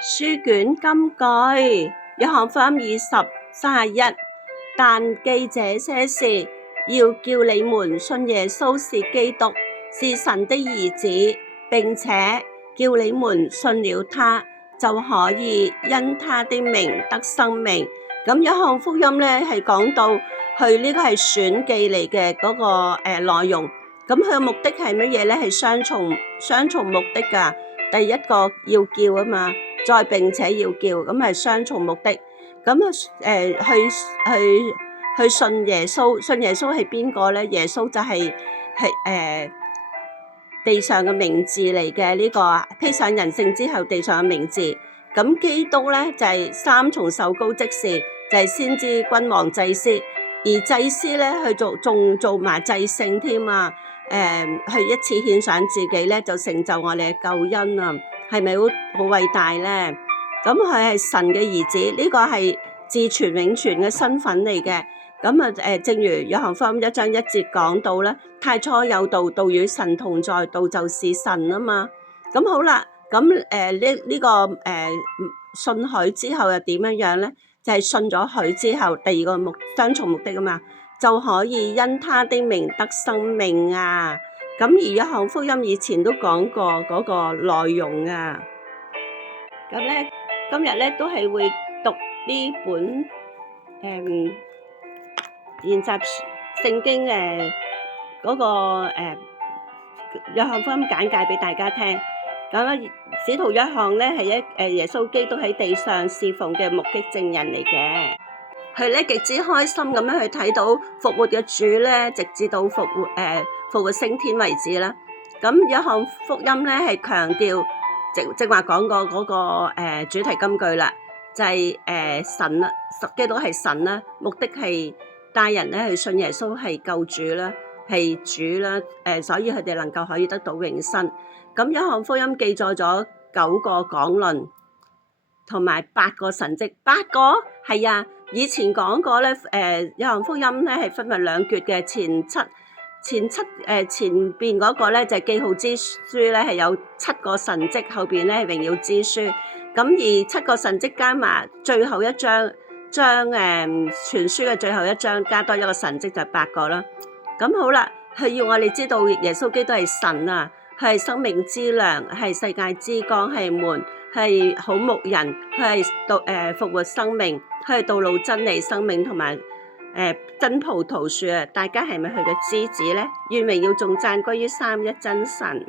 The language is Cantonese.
書卷金句，約翰福音20:31，但記這些事，要叫你們信耶穌是基督，是神的兒子，並且叫你們信了他，就可以因他的名得生命。咁約翰福音咧係講到佢呢個係選記嚟嘅嗰個內容，咁佢嘅目的係乜嘢咧？係雙重目的噶。第一個要叫啊嘛，再並且要叫，咁係雙重目的。咁去信耶穌，信耶穌係邊個咧？耶穌就係地上嘅名字嚟嘅，呢個披上人性之後地上嘅名字。咁基督咧就係三重受膏職事，就係先知、君王、祭司。而祭司咧去仲做埋祭聖添啊！去一次獻上自己咧，就成就我哋嘅救恩啊！係咪好偉大咧？咁佢係神嘅兒子，呢個係自存永存嘅身份嚟嘅。咁啊正如約翰福音1章1節講到咧，太初有道，道與神同在，道就是神啊嘛。咁好啦，咁呢個信佢之後又點樣咧？就係信咗佢之後，第二個雙重目的啊嘛，就可以因他的名得生命啊！咁而約翰福音以前都講過嗰個內容啊。咁咧，今日咧都係會讀呢本研習聖經嗰個約翰福音簡介俾大家聽。咁使徒約翰咧係耶穌基督喺地上侍奉嘅目擊證人嚟嘅。佢咧極之開心咁樣去睇到復活嘅主咧，直至到復活升天為止啦。咁約翰福音咧係強調，正話講過嗰個主題金句啦，就係神啦，基督係神啦，目的係帶人咧去信耶穌係救主啦，係主啦，所以佢哋能夠可以得到永生。咁約翰福音記載咗9個講論，同埋8個神蹟。8個？係啊，以前講過咧，約翰福音咧係分為2卷嘅，前邊嗰個咧就係記號之書咧係有7個神蹟，後邊咧係榮耀之書。咁而7個神蹟加埋最後一章，將全書嘅最後一章加多一個神蹟就係8個啦。咁好啦，佢要我哋知道耶穌基督係神啊，佢係生命之糧，係世界之光，係門，係好牧人，佢係復活生命，佢係道路真理生命同埋真葡萄樹啊！大家係咪佢嘅枝子咧？願榮耀頌讚歸於三一真神。